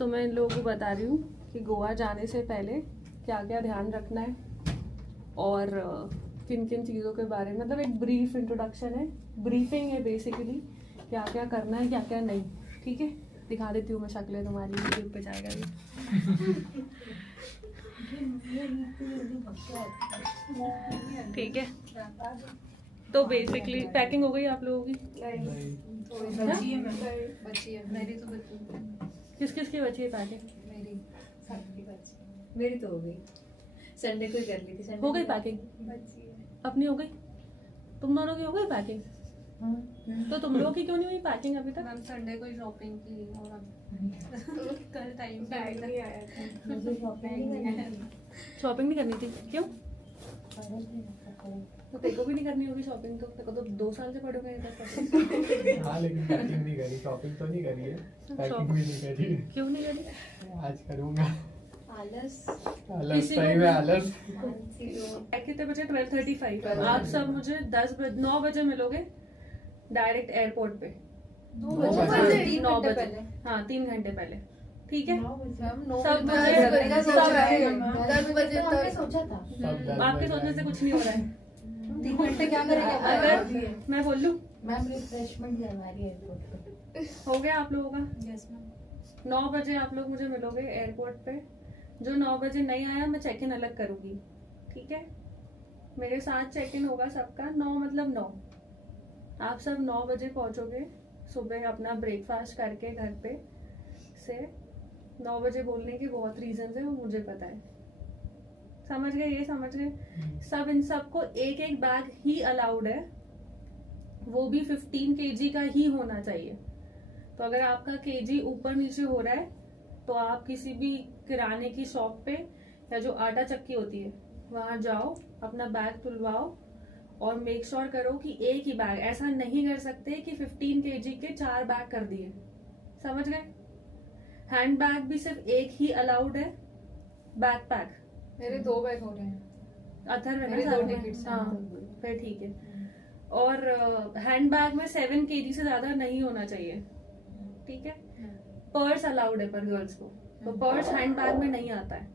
तो मैं इन लोगों को बता रही हूँ कि गोवा जाने से पहले क्या क्या ध्यान रखना है और किन किन चीज़ों के बारे में, मतलब एक ब्रीफ इंट्रोडक्शन है, ब्रीफिंग है बेसिकली, क्या क्या करना है क्या क्या नहीं। ठीक है, दिखा देती हूँ मैं शक्लें तुम्हारी, यूट्यूब पे जाएगा ये। ठीक है, तो बेसिकली पैकिंग हो गई आप लोगों की? बची है मेरी तो बची। किस किस की बची है पैकिंग? मेरी सबकी बची, मेरी तो हो गई, संडे को ही कर ली थी। हो गई पैकिंग? बची है अपनी हो गई? तुम दोनों की हो गई पैकिंग? तो तुम लोगों की क्यों नहीं हुई पैकिंग अभी तक? मैम संडे को ही शॉपिंग की और अब कल टाइम बैग नहीं आया था, मुझे शॉपिंग नहीं करनी थी, क्यों? तो तेरे को भी नहीं करनी होगी शॉपिंग, तो तेरे को तो 2 साल से पड़ोगे इधर। हाँ लेकिन पैकिंग नहीं करी, शॉपिंग तो नहीं करी है, पैकिंग भी नहीं करी। क्यों नहीं करी? आज करूँगा। आलस सही में आलस। कितने बजे? 12:35। आप सब मुझे 9 बजे मिलोगे डायरेक्ट एयरपोर्ट पे। 9 बजे? हाँ, 3 घंटे पहले। ठीक है, सब सोचा था आपके सोचने से कुछ नहीं हो रहा है। 3 घंटे क्या करेंगे? अगर मैं बोल लूं, मैम रिफ्रेशमेंट है हमारी एयरपोर्ट पे। हो गया आप लोगों का? Yes ma'am. 9 बजे आप लोग मुझे मिलोगे एयरपोर्ट पे। जो 9 बजे नहीं आया मैं चेक इन अलग करूंगी, ठीक है? मेरे साथ चेक इन होगा सबका 9 मतलब 9। आप सब 9 बजे पहुंचोगे सुबह, अपना ब्रेकफास्ट करके घर पे से। 9 बजे बोलने के बहुत रीजन है, वो मुझे पता है। समझ गए? ये समझ गए सब? इन सबको एक एक बैग ही अलाउड है, वो भी 15 kg का ही होना चाहिए। तो अगर आपका केजी ऊपर नीचे हो रहा है तो आप किसी भी किराने की शॉप पे या जो आटा चक्की होती है वहां जाओ, अपना बैग तुलवाओ और मेक श्योर करो कि एक ही बैग। ऐसा नहीं कर सकते कि 15 kg के 4 बैग कर दिए। समझ गए? हैंड बैग भी सिर्फ एक ही अलाउड है। बैक पैक मेरे 2 बैग हो रहे हैं। अथर में मेरे ना 2 साथ में? टिकट्स हैं। हाँ, फिर ठीक है। और हैंड बैग में 7 kg से ज्यादा नहीं होना चाहिए, ठीक है? पर्स अलाउड है पर गर्ल्स को, तो पर्स हैंड बैग में नहीं आता है।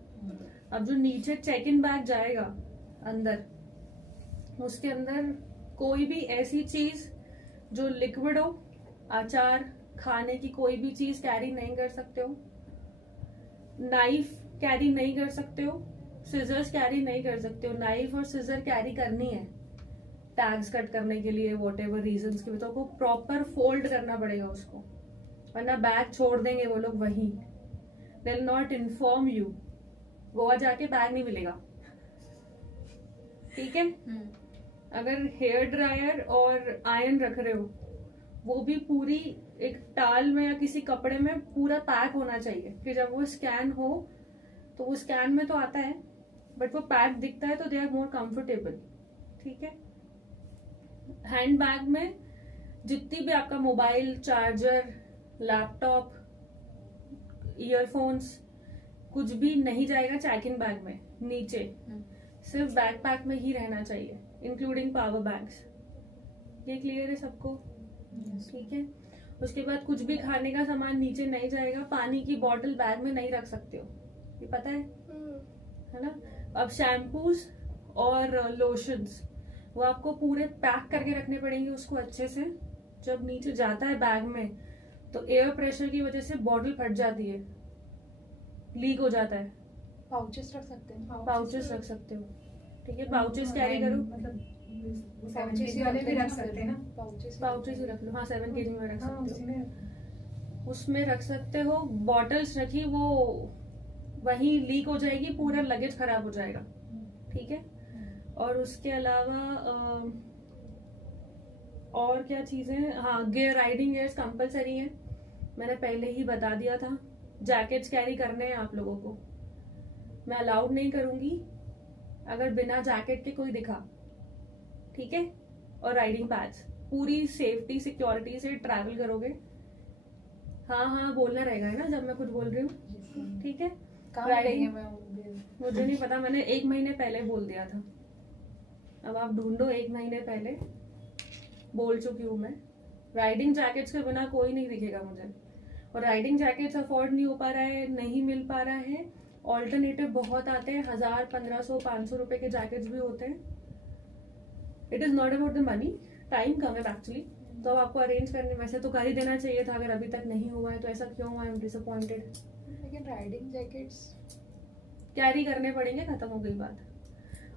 अब जो नीचे चेक इन बैग जाएगा अंदर, उसके अंदर कोई भी ऐसी चीज जो लिक्विड हो, अचार, खाने की कोई भी चीज कैरी नहीं कर सकते हो। नाइफ कैरी नहीं कर सकते हो, सिजर्स कैरी नहीं कर सकते हो। नाइफ और सिजर कैरी करनी है टैग्स कट करने के लिए, वॉट एवर रीजन की, तो को प्रॉपर फोल्ड करना पड़ेगा उसको, वरना बैग छोड़ देंगे वो लोग वहीं। They will not inform you. Goa जाके बैग नहीं मिलेगा, ठीक है? अगर हेयर ड्रायर और आयरन रख रहे हो, वो भी पूरी एक टाल में या किसी कपड़े में पूरा पैक होना चाहिए कि जब वो स्कैन हो तो वो स्कैन में तो आता है बट वो पैक दिखता है, तो दे आर मोर कंफर्टेबल, ठीक है? हैंड बैग में जितनी भी आपका मोबाइल, चार्जर, लैपटॉप, ईयरफोन्स, कुछ भी नहीं जाएगा चेक इन बैग में नीचे। सिर्फ बैकपैक में ही रहना चाहिए, इंक्लूडिंग पावर बैंक्स। ये क्लियर है सबको? ठीक है। उसके बाद कुछ भी खाने का सामान नीचे नहीं जाएगा। पानी की बोतल बैग में नहीं रख सकते हो, ये पता है ना? अब शैम्पूज और लोशंस वो आपको पूरे पैक करके रखने पड़ेंगे उसको अच्छे से। जब नीचे जाता है बैग में तो एयर प्रेशर की वजह से बॉटल फट जाती है, लीक हो जाता है। पाउचेस रख सकते हैं? पाउचेस रख सकते हो, ठीक है? पाउचेस कैरी करो, मतलब पाउचेस वाले भी रख सकते हैं ना? पाउचेस ही रख लो। हाँ, 7 kg में रख सकते हो, उसमें रख सकते हो। बॉटल्स रखी, वो वही लीक हो जाएगी, पूरा लगेज खराब हो जाएगा, ठीक है? और उसके अलावा और क्या चीजें? हाँ, गियर, राइडिंग गियर्स कंपलसरी है, मैंने पहले ही बता दिया था। जैकेट्स कैरी करने हैं आप लोगों को, मैं अलाउड नहीं करूंगी अगर बिना जैकेट के कोई दिखा, ठीक है? और राइडिंग पैड्स, पूरी सेफ्टी सिक्योरिटी से ट्रैवल करोगे। हाँ हाँ बोलना रहेगा, है ना, जब मैं कुछ बोल रही हूँ, ठीक है? राइडिंग मुझे नहीं पता, मैंने 1 महीने पहले बोल दिया था। अब आप ढूंढो, 1 महीने पहले बोल चुकी हूँ मैं। राइडिंग जैकेट्स के बिना कोई नहीं दिखेगा मुझे। और राइडिंग जैकेट्स अफोर्ड नहीं हो पा रहा है, नहीं मिल पा रहा है, ऑल्टरनेटिव बहुत आते हैं, 1000, 1500, 500 रुपए के जैकेट्स भी होते हैं. It is not about the money, time कम है एक्चुअली. तो अब आपको अरेंज करने, वैसे तो कर ही देना चाहिए था, अगर अभी तक नहीं हुआ है तो ऐसा क्यों हुआ? I am disappointed. लेकिन राइडिंग जैकेट्स कैरी करने पड़ेंगे, खत्म हो गई बात.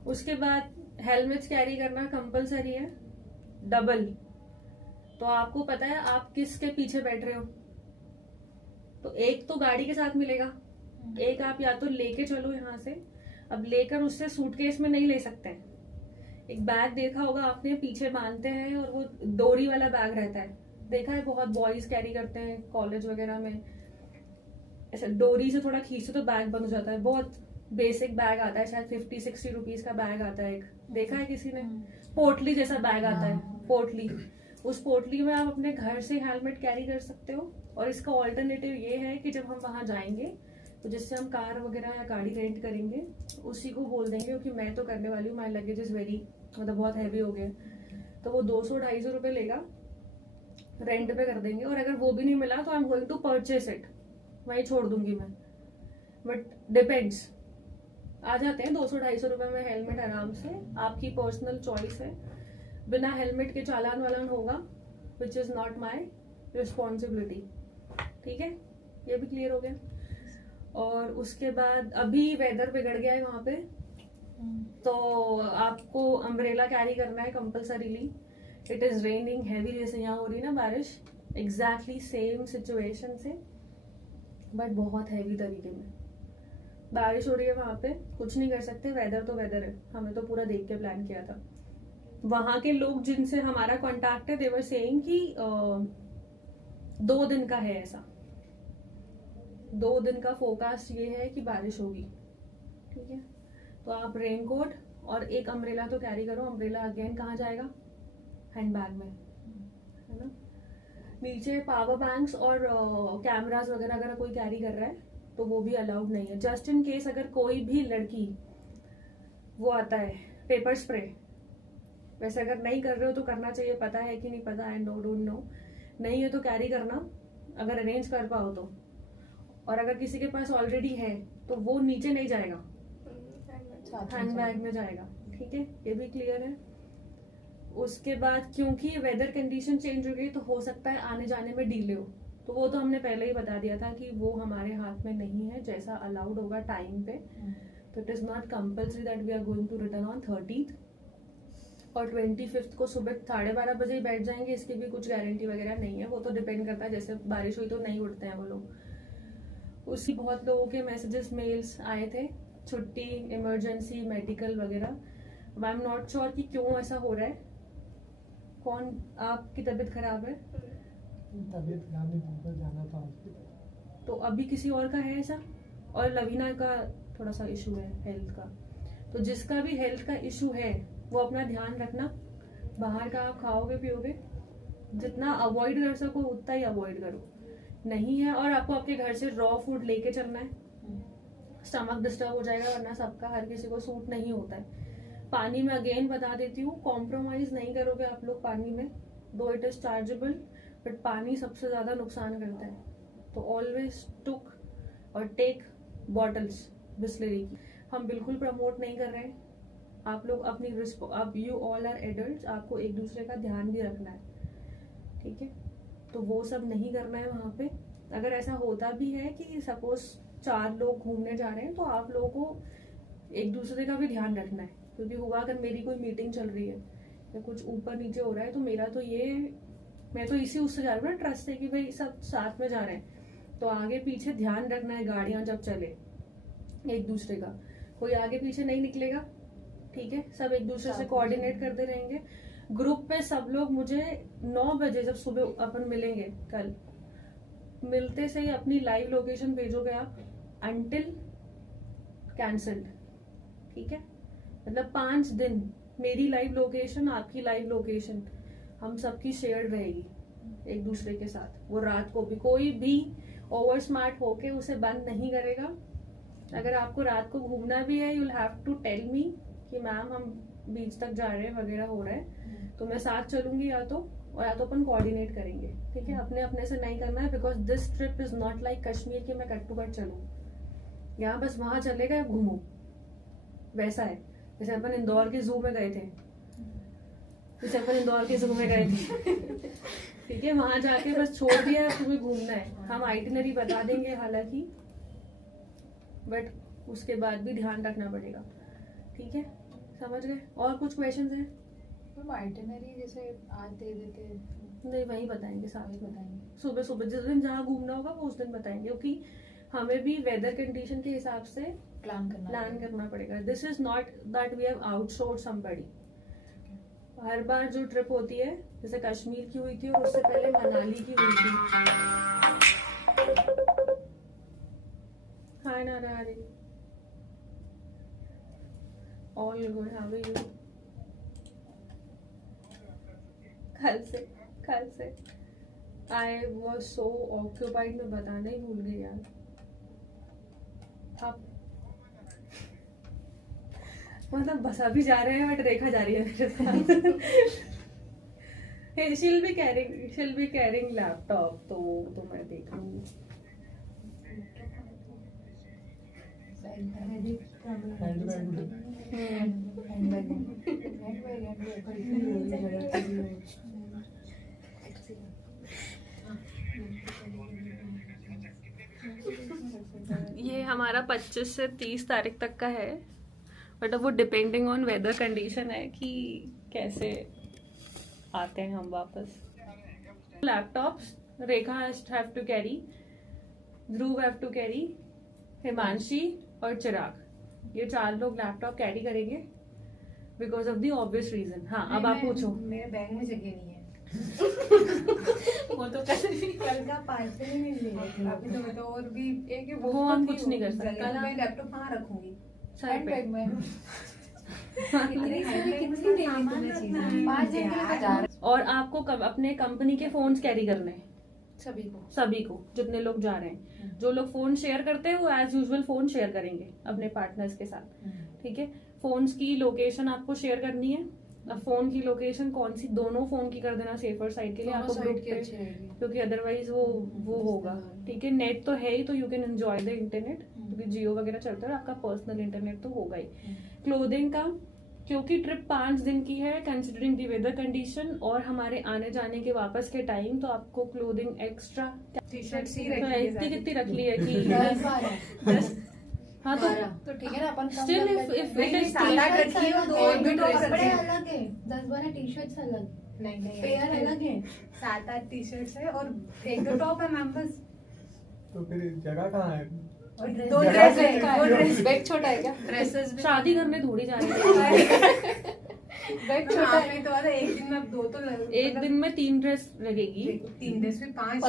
उसके बाद हेलमेट्स कैरी करना कंपलसरी है, डबल. तो आपको पता है आप किसके पीछे बैठ रहे हो, तो एक तो गाड़ी के साथ मिलेगा, एक आप या तो लेके चलो यहाँ से. अब लेकर उससे सूटकेस में नहीं ले सकते हैं. एक बैग देखा होगा आपने, पीछे बांधते हैं और वो डोरी वाला बैग रहता है, देखा है बहुत बॉयज कैरी करते हैं कॉलेज वगैरह में. ऐसे डोरी से थोड़ा खींचो तो बैग बंद हो जाता है. बहुत बेसिक बैग आता है, शायद 50-60 रुपीज का बैग आता है एक, देखा है किसी ने? पोटली जैसा बैग आता है, पोटली. उस पोटली में आप अपने घर से हेलमेट कैरी कर सकते हो. और इसका ऑल्टरनेटिव ये है कि जब हम वहां जाएंगे तो जिससे हम कार वगैरह या गाड़ी रेंट करेंगे उसी को बोल देंगे, क्योंकि मैं तो करने वाली हूँ, माई लगेज इज वेरी, मतलब बहुत हैवी हो गया, तो वो 200-250 रुपये लेगा, रेंट पे कर देंगे. और अगर वो भी नहीं मिला तो I am going to purchase it, वहीं छोड़ दूंगी मैं. बट डिपेंड्स, आ जाते हैं 200-250 रुपये में हेलमेट आराम से, आपकी पर्सनल चॉइस है. बिना हेलमेट के चालान वालान होगा, which is not my responsibility. ठीक है, ये भी क्लियर हो गया. और उसके बाद अभी वेदर बिगड़ गया है वहां पे, तो आपको अम्ब्रेला कैरी करना है compulsorily. It is raining heavy, जैसे यहाँ हो रही ना बारिश, एग्जैक्टली सेम सिचुएशन से, बट बहुत हैवी तरीके में बारिश हो रही है वहां पे. कुछ नहीं कर सकते, वेदर तो वेदर है. हमें तो पूरा देख के प्लान किया था. वहां के लोग जिनसे हमारा कांटेक्ट है, दे वर सेइंग कि 2 दिन का है ऐसा, 2 दिन का फोरकास्ट ये है कि बारिश होगी. ठीक है, तो आप रेनकोट और एक अम्ब्रेला तो कैरी करो. अम्ब्रेला अगेन कहाँ जाएगा? हैंडबैग में, है ना. नीचे पावर बैंक्स और कैमरास वगैरह अगर कोई कैरी कर रहा है तो वो भी अलाउड नहीं है. जस्ट इन केस अगर कोई भी लड़की, वो आता है पेपर स्प्रे, वैसे अगर नहीं कर रहे हो तो करना चाहिए, पता है कि नहीं पता, आई डोंट नो. नहीं है तो कैरी करना, अगर अरेंज कर पाओ तो. और अगर किसी के पास ऑलरेडी है तो वो नीचे नहीं जाएगा, हैंडबैग में जाएगा. ठीक है, ये भी क्लियर है. उसके बाद क्योंकि वेदर कंडीशन चेंज हो गई तो हो सकता है आने जाने में डीले हो, तो वो तो हमने पहले ही बता दिया था कि वो हमारे हाथ में नहीं है, जैसा अलाउड होगा टाइम पे. तो it is not compulsory that we are going to return on 30th. और 25th को सुबह 12:30 बजे ही बैठ जाएंगे, इसकी भी कुछ गारंटी वगैरह नहीं है. वो तो डिपेंड करता है, जैसे बारिश हुई तो नहीं उठते हैं वो लोग. उसी बहुत लोगों के मैसेजेस, मेल्स आए थे, छुट्टी, इमरजेंसी, मेडिकल वगैरह. आई एम नॉट श्योर कि क्यों ऐसा हो रहा है. कौन, आपकी तबीयत खराब है? तबीयत खराब है, डॉक्टर जाना था हॉस्पिटल. तो अभी किसी और का है ऐसा? और लवीना का थोड़ा सा इशू है हेल्थ का. तो जिसका भी हेल्थ का इशू है वो अपना ध्यान रखना. बाहर का आप खाओगे पियोगे, जितना अवॉइड कर सको उतना ही अवॉइड करो. नहीं है और आपको आपके घर से रॉ फूड लेके चलना है, स्टमक डिस्टर्ब हो जाएगा, वरना सबका, हर किसी को सूट नहीं होता है. पानी में अगेन बता देती हूँ, कॉम्प्रोमाइज नहीं करोगे आप लोग पानी में, दो इट इज चार्जेबल, बट पानी सबसे ज्यादा नुकसान करता है. तो ऑलवेज टुक और टेक बॉटल्स बिस्लरी की. हम बिल्कुल प्रमोट नहीं कर रहे हैं. आप लोग अपनी आप, यू ऑल आर एडल्ट्स, आपको एक दूसरे का ध्यान भी रखना है. ठीक है, तो वो सब नहीं करना है वहाँ पे. अगर ऐसा होता भी है कि सपोज 4 लोग घूमने जा रहे हैं तो आप लोगों को एक दूसरे का भी ध्यान रखना है. क्योंकि हुआ अगर मेरी कोई मीटिंग चल रही है या कुछ ऊपर नीचे हो रहा है तो मेरा तो ये, मैं तो इसी उससे जा रही हूँ ना, ट्रस्ट से कि भाई सब साथ में जा रहे हैं, तो आगे पीछे ध्यान रखना है. गाड़ियां जब चले एक दूसरे का, कोई आगे पीछे नहीं निकलेगा. ठीक है, सब एक दूसरे से कोऑर्डिनेट करते रहेंगे. ग्रुप पे सब लोग मुझे 9 बजे जब सुबह अपन मिलेंगे, कल मिलते से ही अपनी लाइव लोकेशन भेजोगे आप, अंटिल कैंसल्ड. ठीक है, मतलब 5 दिन मेरी लाइव लोकेशन, आपकी लाइव लोकेशन, हम सबकी शेयर्ड रहेगी एक दूसरे के साथ. वो रात को भी कोई भी ओवर स्मार्ट होके उसे बंद नहीं करेगा. अगर आपको रात को घूमना भी है, you'll have to tell me कि मैम हम बीच तक जा रहे हैं वगैरह हो रहा है, तो मैं साथ चलूंगी या तो, और या तो अपन कोऑर्डिनेट करेंगे, ठीक है। अपने अपने से नहीं करना है, because this trip is not like Kashmir कि मैं कट टू कट चलूँ, यहाँ बस वहां चले गए घूमो, वैसा है। जैसे अपन इंदौर के जू में गए थे, ठीक है, वहां जाके बस छोड़ दिया है, तुम्हें घूमना है, हम आइटिनरी बता देंगे हालांकि, बट उसके बाद भी ध्यान रखना पड़ेगा, ठीक है, समझ गए। और कुछ क्वेश्चंस हैं? आइटिनरी जैसे आज दे देते नहीं, वही बताएंगे, साथ में बताएंगे। सुबह सुबह जिस दिन जहाँ घूमना होगा वो उस दिन बताएंगे, क्योंकि हमें भी वेदर कंडीशन के हिसाब से प्लान करना पड़ेगा। This is not that we have outsource somebody. हर बार जो ट्रिप होती है, जैसे कश्मीर की हुई थी और उससे पहले मनाली की हुई थी। हाय नारारी, all good, how are you? कल से आई वॉज सो ऑक्यूपाइड, मैं बताना ही भूल गई यार। आप मतलब बसा भी जा रहे हैं बट रेखा जा रही है मेरे साथ। she'll be carrying लैपटॉप, तो मैं देख लूंगी। ये हमारा 25 से 30 तारीख तक का है, बट अब वो डिपेंडिंग ऑन वेदर कंडीशन है कि कैसे आते हैं हम वापस। Laptops Rekha have to carry, Dhruv have to carry, Himanshi और चिराग, ये 4 लोग लैपटॉप कैरी करेंगे because of the obvious reason. हाँ, अब आप पूछो। मेरे बैग में जगह नहीं है। वो तो कल का पार्सल ही नहीं ले रही थी। अभी तो मतलब और भी एक वो हम कुछ नहीं कर सकते। कल मैं लैपटॉप कहाँ रखूंगी? सर पे। बैग में। कितनी ले ली तूने चीजें? 5 दिन के लिए तो जा रहे और आपको अपने कंपनी के फोन्स कैरी करने हैं सभी को। जितने लोग जा रहे हैं। जो लोग फोन शेयर करते हैं वो एज यूजुअल फोन शेयर करेंगे अपने पार्टनर्स के साथ, ठीक है। फोन्स की लोकेशन आपको शेयर करनी है। अब फोन की लोकेशन कौन सी, दोनों फोन की कर देना सेफर साइड के लिए आपको ग्रुप पे, क्योंकि अदरवाइज वो होगा, ठीक है। नेट तो है ही, तो you can enjoy the internet, क्योंकि जियो वगैरह चलता है, आपका पर्सनल इंटरनेट तो होगा ही। क्लोथिंग का, क्योंकि ट्रिप 5 दिन की है, कंसिडरिंग द वेदर कंडीशन और हमारे आने जाने के वापस के टाइम, तो आपको क्लोथिंग एक्स्ट्रा टी-शर्ट कितनी रख ली है कि 10 हाँ तो ठीक है ना, अपन Still, if it is 7-8 रखी हो तो और भी कपड़े अलग है, 10-12 टी-शर्ट्स अलग, नहीं पेयर अलग है, 7-8 टी-शर्ट्स है और 1-2 टॉप है मैम बस। तो फिर जगह कहाँ है? और ड्रेस 2 जगह ड्रेस है, कितनी 2 है? ड्रेस। बैग छोटा है क्या? ड्रेसेस भी शादी करने थोड़ी जा रही है। बैग छोटा है तो वाला एक दिन में 2 तो एक दिन में 3 ड्रेस लगेगी, 3 ड्रेस में 5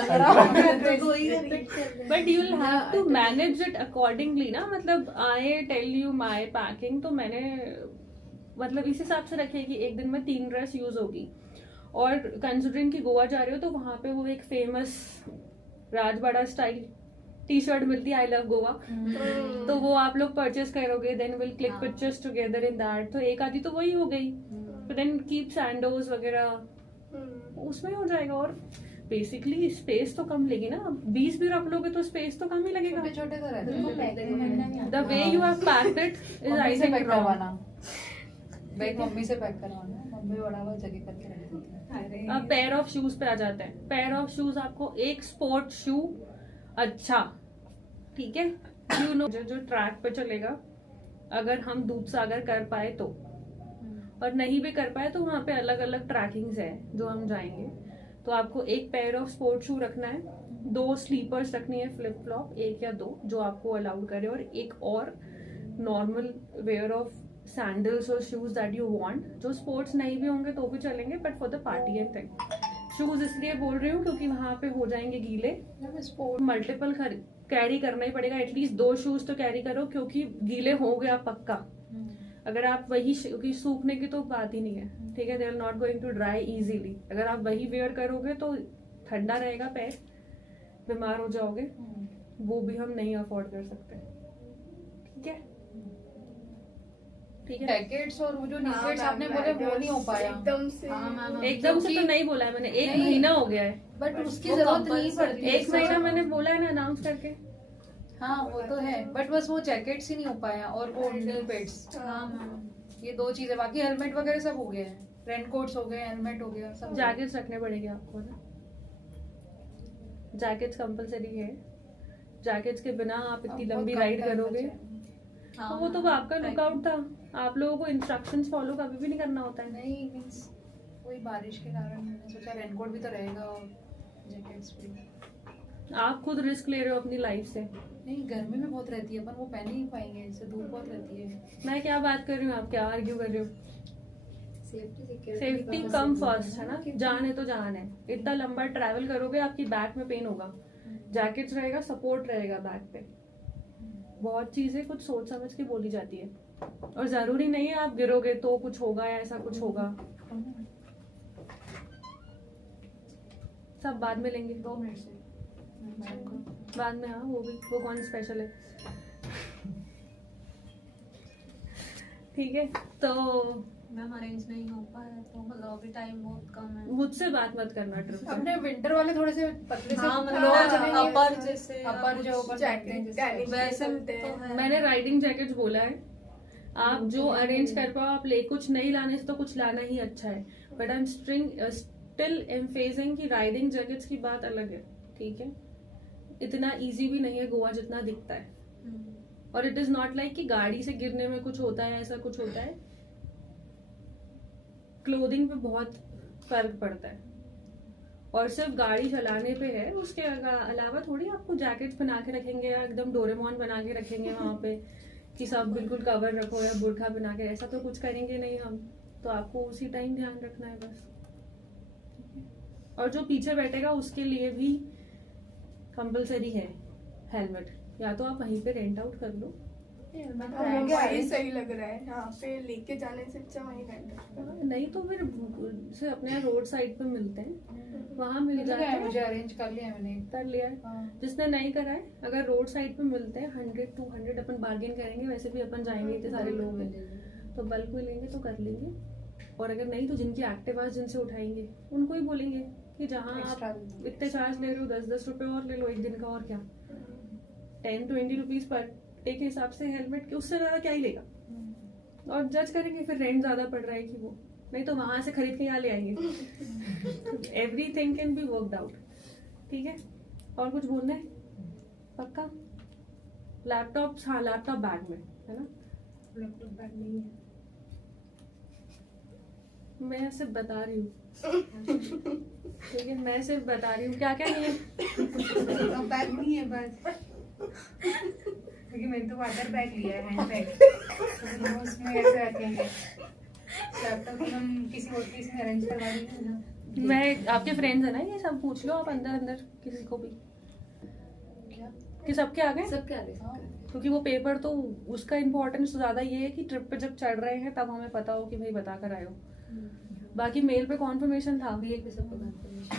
but you will have to manage it accordingly ना। मतलब I tell you my packing, तो मैंने मतलब इस हिसाब से रखी है कि एक दिन में 3 ड्रेस यूज होगी। और कंसिडरिंग कि गोवा जा रहे हो तो वहां पे वो एक famous Rajwada style T shirt मिलती है, आई लव गोवा, तो वो आप लोग परचेस करोगे, then will click pictures together in that, तो एक आधी तो वही हो गई। देन कीप सैंडोज वगैरह उसमें हो जाएगा। और बेसिकली स्पेस तो कम लेगी ना, 20 भी रख लोगे तो स्पेस तो कम ही लगेगा। छोटे तो रहते हैं। The way you have packed it is I से थिंक पैक करवाना, बैग मम्मी से पैक करवाना, मम्मी बड़ा बड़ा जगह करके रख देती है। अब पेयर ऑफ शूज पे आ जाते हैं। पेयर ऑफ शूज आपको एक स्पोर्ट शू, अच्छा ठीक है, यू नो जो ट्रैक पे चलेगा, अगर हम दूधसागर कर पाए तो, और नहीं भी कर पाए तो वहाँ पे अलग अलग ट्रैकिंग्स है जो हम जाएंगे। तो आपको एक पेयर ऑफ स्पोर्ट शू रखना है, 2 स्लीपर्स रखनी है, फ्लिप फ्लॉप 1 या 2 जो आपको अलाउड करे, और एक और नॉर्मल वेयर ऑफ सैंडल्स और शूज दैट यू वांट। जो स्पोर्ट्स नहीं भी होंगे तो भी चलेंगे, but for the party and thing. Shoes इसलिए बोल रही हूँ क्योंकि वहां पे हो जाएंगे गीले, मल्टीपल कैरी करना ही पड़ेगा, एटलीस्ट 2 शूज तो कैरी करो, क्योंकि गीले हो गया पक्का। अगर आप वही, क्योंकि सूखने की तो बात ही नहीं है, ठीक है, they are not going to dry easily. अगर आप वही वेयर करोगे तो ठंडा रहेगा पैर, बीमार हो जाओगे, वो भी हम नहीं अफोर्ड कर सकते, ठीक है। ठीक है, पैकेट्स और वो जो नीकेट्स आपने बोले वो नहीं हो पाया, एकदम से तो नहीं बोला है मैंने, एक नहीं। महीना हो गया है। बट उसकी वो जरूरत नहीं compulsory पड़ती। एक महीना मैंने बोला है ना अनाउंस करके। हाँ वो तो है, बट बस वो जैकेट्स ही नहीं हो पाया और वो नी पैड्स, हाँ मैम, ये 2 चीजें, बाकी हेलमेट वगैरह सब हो गया है, रेन कोट्स हो गए, हेलमेट हो गया, सब हो गया। जैकेट्स रखने पड़ेंगे आपको ना, जैकेट्स कंपलसरी है। जैकेट्स के बिना आप इतनी अब बहुत लंबी कम राइड time करोगे, बचा है। तो वो तो आपका लुकआउट था। आप लोगों को इंस्ट्रक्शंस फॉलो कभी भी नहीं करना होता है। नहीं मीन्स वही बारिश के कारण मैंने सोचा रेनकोट भी तो रहेगा और जैकेट्स भी। आप खुद रिस्क ले रहे हो अपनी लाइफ से। नहीं गर्मी में बहुत रहती है, अपन वो पहन ही नहीं पाएंगे, इससे धूप बहुत रहती है। मैं क्या बात कर रही हूँ, आप क्या आर्ग्यू कर रहे हो? सेफ्टी कम फर्स्ट है ना, जान है तो जान है। इतना लंबा ट्रैवल करोगे आपकी बैक में पेन होगा, जैकेट्स रहेगा, सपोर्ट रहेगा बैक पे। बहुत चीजें कुछ सोच समझ के बोली जाती है, और जरूरी नहीं है आप गिरोगे तो कुछ होगा या ऐसा कुछ होगा। सब बाद में लेंगे, 2 मिनट से बाद में। हाँ वो भी, वो कौन स्पेशल है। ठीक है, तो मैम अरेंज नहीं हो पाया तो मतलब अभी टाइम बहुत कम है। मुझसे बात मत करना ट्रिप पे। अपने विंटर वाले थोड़े से पतले से हाँ लोअर मतलब चलेंगे। अपर जैसे अपर जो ऊपर जैकेट पहनते हैं जैसे वैसे चलते तो हैं। है। मैंने राइडिंग जैकेट्स बोला है, आप जो अरेंज कर पाओ आप ले। कुछ नहीं लाने से तो कुछ लाना ही अच्छा है, but I am still emphasising कि राइडिंग जैकेट्स की बात अलग है। ठीक है, इतना इजी भी नहीं है गोवा जितना दिखता है। और इट इज नॉट लाइक कि गाड़ी से गिरने में कुछ होता है, ऐसा कुछ होता है। क्लोथिंग पे बहुत फर्क पड़ता है, और सिर्फ गाड़ी चलाने पे है। उसके अलावा थोड़ी आपको जैकेट्स बना के रखेंगे या एकदम डोरेमोन बना के रखेंगे वहां पे कि सब बिल्कुल कवर रखो, या बुरखा बना के, ऐसा तो कुछ करेंगे नहीं हम। तो आपको उसी टाइम ध्यान रखना है बस। और जो पीछे बैठेगा उसके लिए भी कंपलसरी है हेलमेट, या तो आप वहीं पे रेंट आउट कर लो। वही सही लग रहा है, यहाँ पे लेके जाने से अच्छा वहीं रेंट। नहीं तो फिर से अपने यहाँ रोड साइड पे मिलते हैं, वहां मिल मिल जाते गया है, हैं। मुझे अरेंज कर लिया मैंने। कर लिया है। हाँ। जिसने नहीं करा है, अगर रोड साइड पे मिलते हैं 100-200 अपन बार्गेन करेंगे। वैसे भी अपन जाएंगे, इतने सारे लोग हैं तो बल्क में लेंगे तो कर लेंगे। और अगर नहीं तो जिनकी एक्टिवा जिनसे उठाएंगे उनको ही बोलेंगे कि जहाँ Extra आप दे दो। इतने चार्ज ले रहे हो 10-10 रुपए और ले लो एक दिन का, और क्या 10-20 रुपीज पर डे के हिसाब से हेलमेट के, उससे ज्यादा क्या ही लेगा। और जज करेंगे फिर रेंट ज्यादा पड़ रहा है कि वो, नहीं तो वहां से खरीद के यहाँ ले आएंगे। Everything can be worked out. ठीक है, और कुछ बोलना है? पक्का? लैपटॉप, हाँ लैपटॉप बैग में है ना? लैपटॉप बैग नहीं है। मैं सिर्फ बता रही हूँ। ठीक है, मैं सिर्फ बता रही हूँ क्या क्या नहीं है। अब बैग नहीं है बस, क्योंकि मैंने तो वाटर बैग लिया है, हैंड बैग, तो हम उसमें ऐसे रखेंगे। लैपटॉप हम किसी और चीज में अरेंज करवा देंगे ना। मैं आपके फ्रेंड्स है ना, ये सब पूछ लो आप अंदर अंदर किसी को भी, कि सबके आ गए। सबके आगे क्योंकि वो पेपर तो उसका इम्पोर्टेंस ज्यादा ये है कि ट्रिप पे जब चढ़ रहे हैं तब हमें पता हो कि भाई बता कर आए हो। बाकी मेल पे कॉन्फर्मेशन था। मेल पे सबको confirmation।